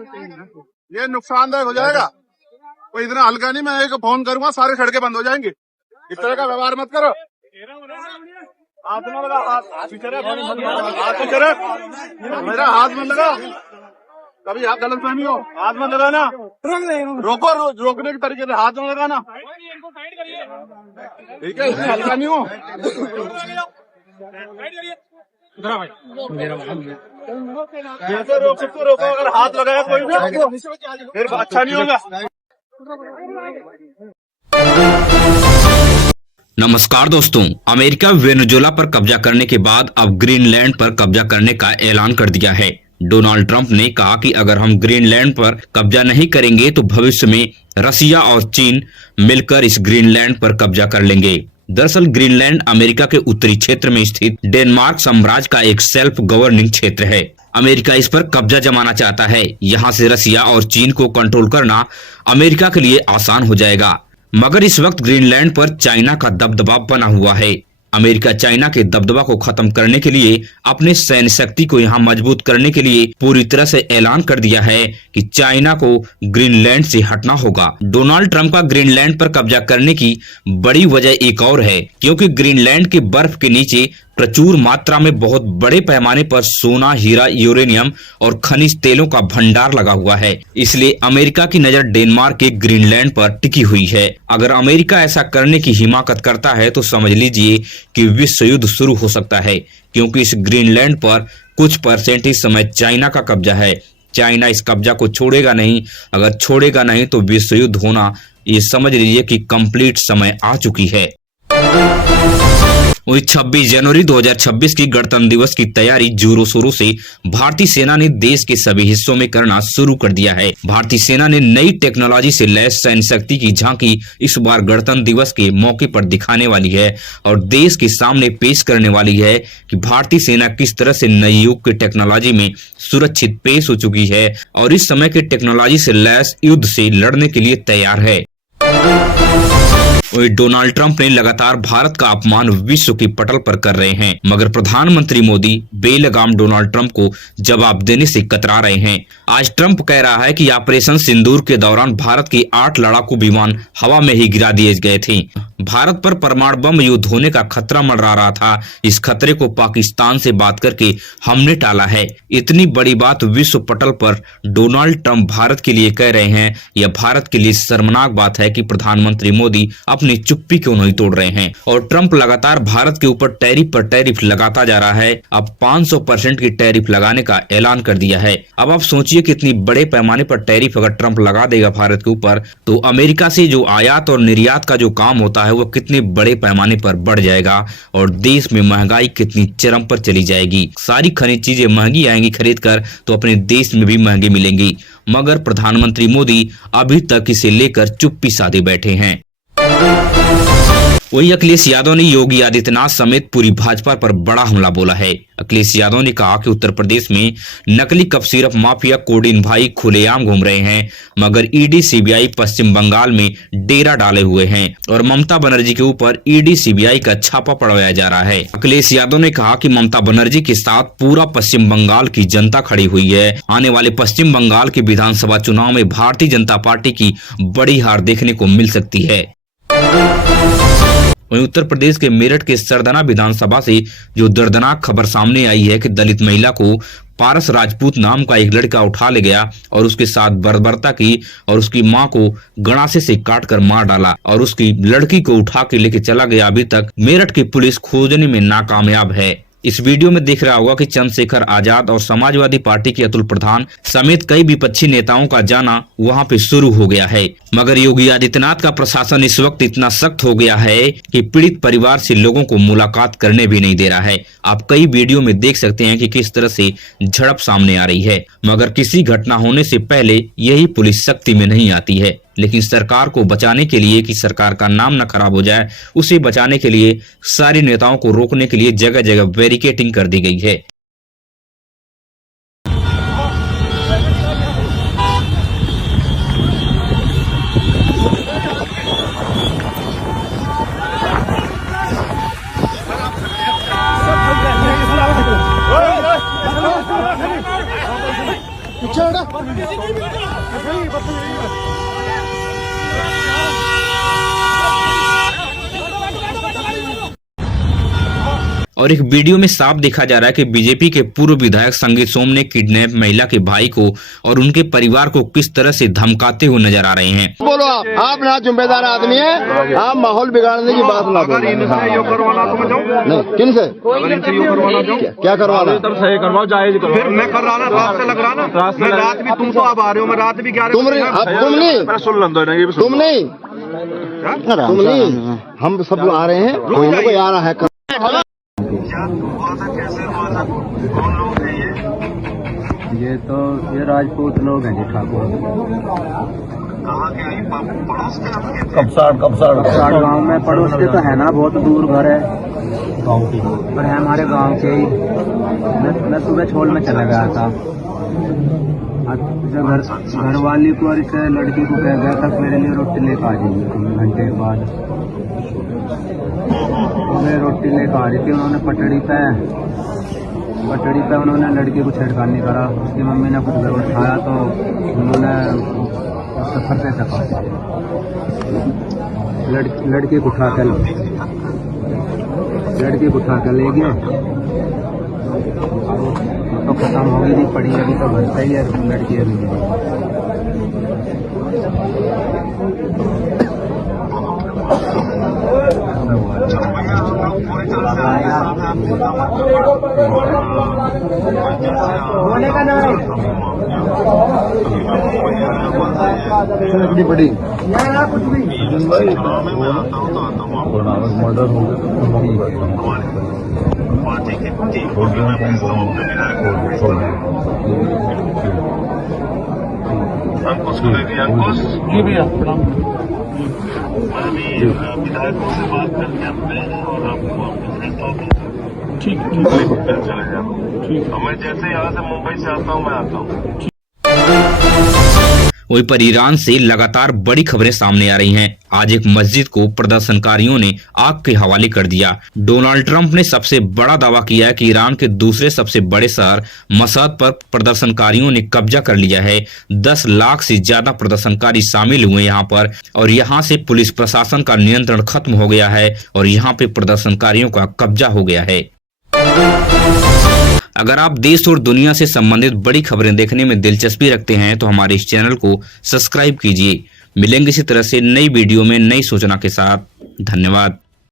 ये नुकसानदायक हो जाएगा। कोई इतना हल्का नहीं, मैं एक फोन करूंगा सारे सड़कें बंद हो जाएंगी। इस तरह का व्यवहार मत करो। हाथ में लगा, हाथ मेरा हाथ में लगा, कभी आप गलत फहमी हो, हाथ में लगाना, रोको, रोकने के तरीके से हाथ में लगाना, ठीक है, इसमें हल्का नहीं हो। जैसे रोक सकते रोको, अगर हाथ लगाया कोई भी फिर अच्छा नहीं होगा। नमस्कार दोस्तों, अमेरिका वेनेजुएला पर कब्जा करने के बाद अब ग्रीनलैंड पर कब्जा करने का ऐलान कर दिया है। डोनाल्ड ट्रंप ने कहा कि अगर हम ग्रीनलैंड पर कब्जा नहीं करेंगे तो भविष्य में रसिया और चीन मिलकर इस ग्रीनलैंड पर कब्जा कर लेंगे। दरअसल ग्रीनलैंड अमेरिका के उत्तरी क्षेत्र में स्थित डेनमार्क साम्राज्य का एक सेल्फ गवर्निंग क्षेत्र है। अमेरिका इस पर कब्जा जमाना चाहता है। यहाँ से रसिया और चीन को कंट्रोल करना अमेरिका के लिए आसान हो जाएगा। मगर इस वक्त ग्रीनलैंड पर चाइना का दबदबा बना हुआ है। अमेरिका चाइना के दबदबा को खत्म करने के लिए अपने सैन्य शक्ति को यहाँ मजबूत करने के लिए पूरी तरह से ऐलान कर दिया है कि चाइना को ग्रीनलैंड से हटना होगा। डोनाल्ड ट्रंप का ग्रीनलैंड पर कब्जा करने की बड़ी वजह एक और है, क्योंकि ग्रीनलैंड के बर्फ के नीचे प्रचुर मात्रा में बहुत बड़े पैमाने पर सोना, हीरा, यूरेनियम और खनिज तेलों का भंडार लगा हुआ है। इसलिए अमेरिका की नजर डेनमार्क के ग्रीनलैंड पर टिकी हुई है। अगर अमेरिका ऐसा करने की हिमाकत करता है तो समझ लीजिए कि विश्व युद्ध शुरू हो सकता है, क्योंकि इस ग्रीनलैंड पर कुछ परसेंट इस समय चाइना का कब्जा है। चाइना इस कब्जा को छोड़ेगा नहीं। अगर छोड़ेगा नहीं तो विश्व युद्ध होना, ये समझ लीजिए कि कंप्लीट समय आ चुकी है। वही 26 जनवरी 2026 की गणतंत्र दिवस की तैयारी जोरों शोरों से भारतीय सेना ने देश के सभी हिस्सों में करना शुरू कर दिया है। भारतीय सेना ने नई टेक्नोलॉजी से लैस सैन्य शक्ति की झांकी इस बार गणतंत्र दिवस के मौके पर दिखाने वाली है और देश के सामने पेश करने वाली है कि भारतीय सेना किस तरह से नई युग के टेक्नोलॉजी में सुरक्षित पेश हो चुकी है और इस समय के टेक्नोलॉजी से लैस युद्ध से लड़ने के लिए तैयार है। डोनाल्ड ट्रंप ने लगातार भारत का अपमान विश्व की पटल पर कर रहे हैं, मगर प्रधानमंत्री मोदी बेलगाम डोनाल्ड ट्रंप को जवाब देने से कतरा रहे हैं। आज ट्रंप कह रहा है कि ऑपरेशन सिंदूर के दौरान भारत के 8 लड़ाकू विमान हवा में ही गिरा दिए गए थे। भारत पर परमाणु बम युद्ध होने का खतरा मंडरा रहा था। इस खतरे को पाकिस्तान से बात करके हमने टाला है। इतनी बड़ी बात विश्व पटल पर डोनाल्ड ट्रंप भारत के लिए कह रहे हैं। यह भारत के लिए शर्मनाक बात है कि प्रधानमंत्री मोदी अपनी चुप्पी क्यों नहीं तोड़ रहे हैं और ट्रंप लगातार भारत के ऊपर टैरिफ पर टैरिफ लगाता जा रहा है। अब 500% की टैरिफ लगाने का ऐलान कर दिया है। अब आप सोचिए कि इतनी बड़े पैमाने पर टैरिफ अगर ट्रंप लगा देगा भारत के ऊपर, तो अमेरिका से जो आयात और निर्यात का जो काम होता है वो कितने बड़े पैमाने पर बढ़ जाएगा और देश में महंगाई कितनी चरम पर चली जाएगी। सारी खनिज चीजें महंगी आएंगी खरीद कर, तो अपने देश में भी महंगी मिलेंगी। मगर प्रधानमंत्री मोदी अभी तक इसे लेकर चुप्पी साधे बैठे हैं। वही अखिलेश यादव ने योगी आदित्यनाथ समेत पूरी भाजपा पर बड़ा हमला बोला है। अखिलेश यादव ने कहा कि उत्तर प्रदेश में नकली कफ सिरप माफिया कोडिन भाई खुलेआम घूम रहे हैं, मगर ईडी सीबीआई पश्चिम बंगाल में डेरा डाले हुए हैं और ममता बनर्जी के ऊपर ईडी सीबीआई का छापा पड़वाया जा रहा है। अखिलेश यादव ने कहा कि ममता बनर्जी के साथ पूरा पश्चिम बंगाल की जनता खड़ी हुई है। आने वाले पश्चिम बंगाल के विधानसभा चुनाव में भारतीय जनता पार्टी की बड़ी हार देखने को मिल सकती है। वहीं उत्तर प्रदेश के मेरठ के सरदना विधानसभा से जो दर्दनाक खबर सामने आई है कि दलित महिला को पारस राजपूत नाम का एक लड़का उठा ले गया और उसके साथ बर्बरता की और उसकी मां को गणासे से काटकर मार डाला और उसकी लड़की को उठा के लेके चला गया। अभी तक मेरठ की पुलिस खोजने में नाकामयाब है। इस वीडियो में देख रहा होगा कि चंद्रशेखर आजाद और समाजवादी पार्टी के अतुल प्रधान समेत कई विपक्षी नेताओं का जाना वहां पे शुरू हो गया है। मगर योगी आदित्यनाथ का प्रशासन इस वक्त इतना सख्त हो गया है कि पीड़ित परिवार से लोगों को मुलाकात करने भी नहीं दे रहा है। आप कई वीडियो में देख सकते हैं कि किस तरह से झड़प सामने आ रही है। मगर किसी घटना होने से पहले यही पुलिस सख्ती में नहीं आती है, लेकिन सरकार को बचाने के लिए कि सरकार का नाम न खराब हो जाए, उसे बचाने के लिए सारे नेताओं को रोकने के लिए जगह जगह बैरिकेडिंग कर दी गई है। अच्छा और एक वीडियो में साफ देखा जा रहा है कि बीजेपी के पूर्व विधायक संगीत सोम ने किडनैप महिला के भाई को और उनके परिवार को किस तरह से धमकाते हुए नजर आ रहे हैं। बोलो आप ना जिम्मेदार आदमी है, आप माहौल बिगाड़ने की बात ना बोलो। नहीं किन से क्या करवाना? सही करवाओ, जायज करो। फिर मैं कर रहा ना, रात से लग रहा ना, मैं रात भी तुम तो अब आ रहे हो, मैं रात भी 11 तुम नहीं तुम नहीं, हम सब आ रहे हैं, कोई आ रहा है। ये राजपूत लोग हैं जी, ठाकुर। कपसाड़ गांव में, पड़ोस के तो है ना, बहुत दूर घर है गांव की, पर है हमारे गांव के ही। मैं सुबह छोड़ में चला गया था, घर वाली को और इस लड़की को कह गया था मेरे लिए रोटी लेकर आ जाइए घंटे के बाद। मैं रोटी लेकर आ रही थी, उन्होंने पटड़ी पे उन्होंने लड़की को छेड़खानी करा। उसकी मम्मी ने कुछ गड़बड़ खाया तो उन्होंने सफर से चपा लड़की को उठा कर ले गए। तो खत्म हो गई थी, पड़ी अभी तो घर से ही है लड़की अभी। इतनी बड़ी कुछ भी मर्डर हो विधायकों से बात करके अपने और आपको ठीक चले जाओ। मैं जैसे यहाँ से मुंबई से आता हूँ, मैं आता हूँ। वहीं पर ईरान से लगातार बड़ी खबरें सामने आ रही हैं। आज एक मस्जिद को प्रदर्शनकारियों ने आग के हवाले कर दिया। डोनाल्ड ट्रंप ने सबसे बड़ा दावा किया है कि ईरान के दूसरे सबसे बड़े शहर मशहद पर प्रदर्शनकारियों ने कब्जा कर लिया है। 10 लाख से ज्यादा प्रदर्शनकारी शामिल हुए यहाँ पर, और यहाँ से पुलिस प्रशासन का नियंत्रण खत्म हो गया है और यहाँ पे प्रदर्शनकारियों का कब्जा हो गया है। अगर आप देश और दुनिया से संबंधित बड़ी खबरें देखने में दिलचस्पी रखते हैं तो हमारे इस चैनल को सब्सक्राइब कीजिए। मिलेंगे इसी तरह से नई वीडियो में नई सूचना के साथ। धन्यवाद।